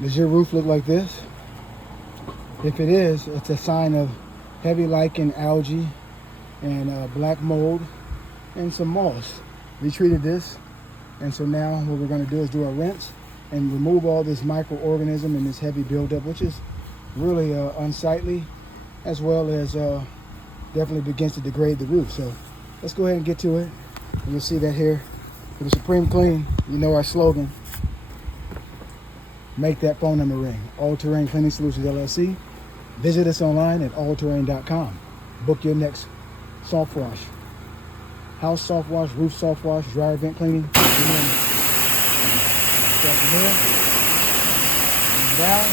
Does your roof look like this? If it is, it's a sign of heavy lichen, algae, and black mold, and some moss. We treated this, and so now what we're going to do is do a rinse and remove all this microorganism and this heavy buildup, which is really unsightly, as well as definitely begins to degrade the roof. So let's go ahead and get to it. And you'll see that here for the Supreme Clean. You know our slogan: make that phone number ring. All Terrain Cleaning Solutions LLC. Visit us online at allterrain.com. Book your next soft wash, house soft wash, roof soft wash, dryer vent cleaning. Start from here and down.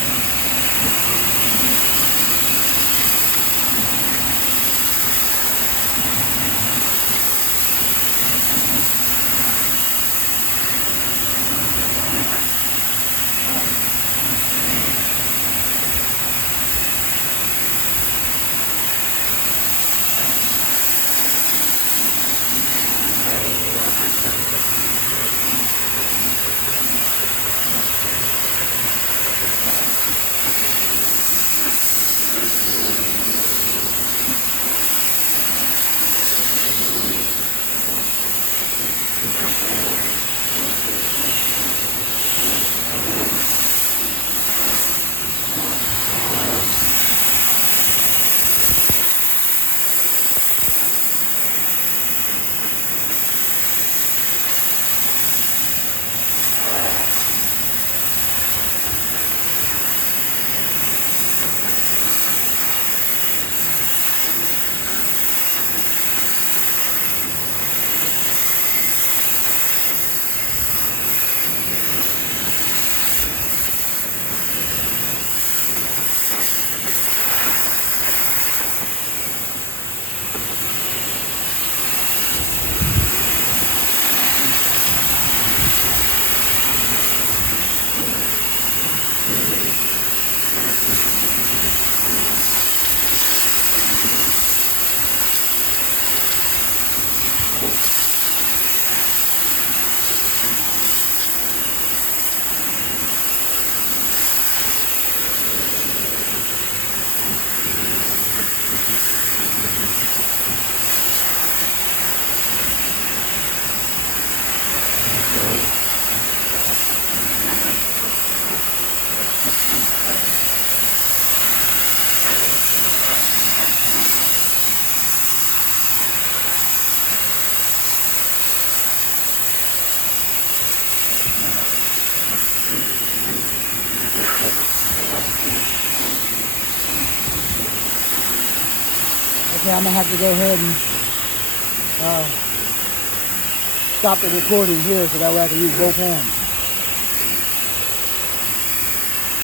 Okay, I'm gonna have to go ahead and stop the recording here so that way I can use both hands.